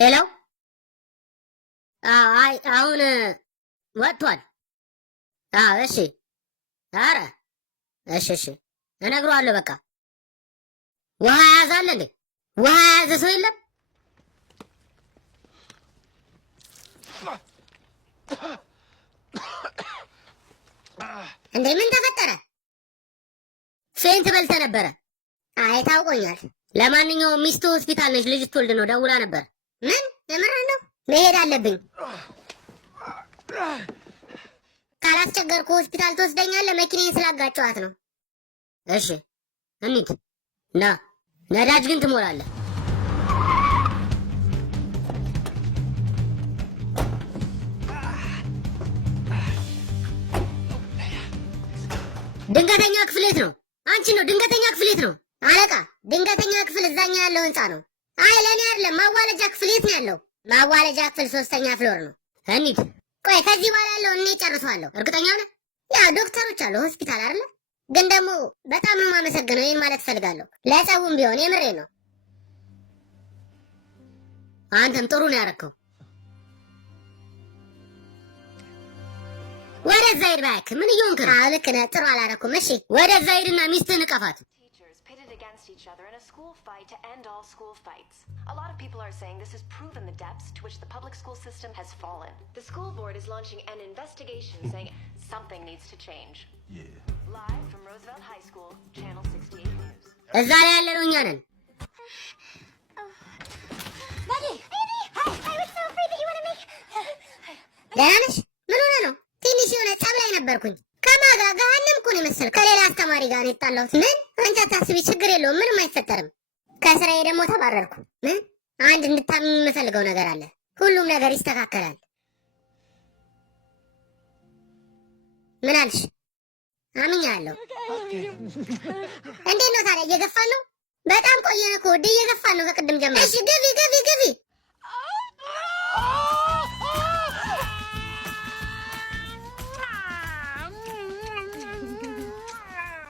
ሄሎ አይ አሁን ወጥቷል። እሺ ኧረ እሺ እነግረዋለሁ። በቃ ውሃ የያዘ አለ እንዴ? ውሃ የያዘ ሰው የለም? እንዴ ምን ተፈጠረ? ፌንት በልተ ነበረ? አይ ታውቆኛል። ለማንኛውም ሚስቱ ሆስፒታል ነች፣ ልጅ ትወልድ ነው። ደውላ ነበር። ምን የምርህ ነው? መሄድ አለብኝ። ካላስቸገርኩ ሆስፒታል ትወስደኛለህ? መኪናዬን ስላጋጨኋት ነው። እሺ እንሂድ። ና ነዳጅ ግን ትሞላለህ። ድንገተኛ ክፍል የት ነው? አንቺ ነው ድንገተኛ ክፍል የት ነው? አለቃ ድንገተኛ ክፍል እዛኛ ያለው ህንጻ ነው። አይ ለኔ አይደለም። ማዋለጃ ክፍል የት ነው ያለው? ማዋለጃ ክፍል 3ኛ ፍሎር ነው። እንሂድ። ቆይ ከዚህ በኋላ ያለው እኔ ጨርሰዋለሁ። እርግጠኛ ነህ? ያው ዶክተሮች አሉ ሆስፒታል አይደለ? ግን ደግሞ በጣም ነው የማመሰግነው። ይሄን ማለት ፈልጋለሁ። ለጸቡም ቢሆን የምሬ ነው። አንተም ጥሩ ነው ያደረከው። ወደዛ ሂድ እባክህ። ምን እየሆንክ ነው? ልክ ነህ። ጥሩ አላደረኩም። እሺ ወደዛ ሂድና ሚስትህን እቀፋት። each other in a school fight to end all school fights. A lot of people are saying this has proven the depths to which the public school system has fallen. The school board is launching an investigation saying something needs to change. Yeah. Live from Roosevelt High School, Channel 68 News. እዛ ላይ ያለነው እኛ ነን። ደህና ነሽ? ምን ሆነ ነው? ትንሽ የሆነ ጸብ ላይ ነበርኩኝ። ከማጋ ገሃነም እኮ ነው የመሰለው። ከሌላ አስተማሪ ጋር ነው የጣላሁት። ምን? አንቺ አታስቢ፣ ችግር የለውም፣ ምንም አይፈጠርም። ከስራዬ ደግሞ ተባረርኩ። ምን? አንድ እንድታምኝ የምፈልገው ነገር አለ። ሁሉም ነገር ይስተካከላል። ምን አልሽ? አምኛለሁ። እንዴት ነው ታዲያ? እየገፋን ነው? በጣም ቆየን እኮ ወደ እየገፋን ነው ከቅድም ጀምሮ። እሺ ግቢ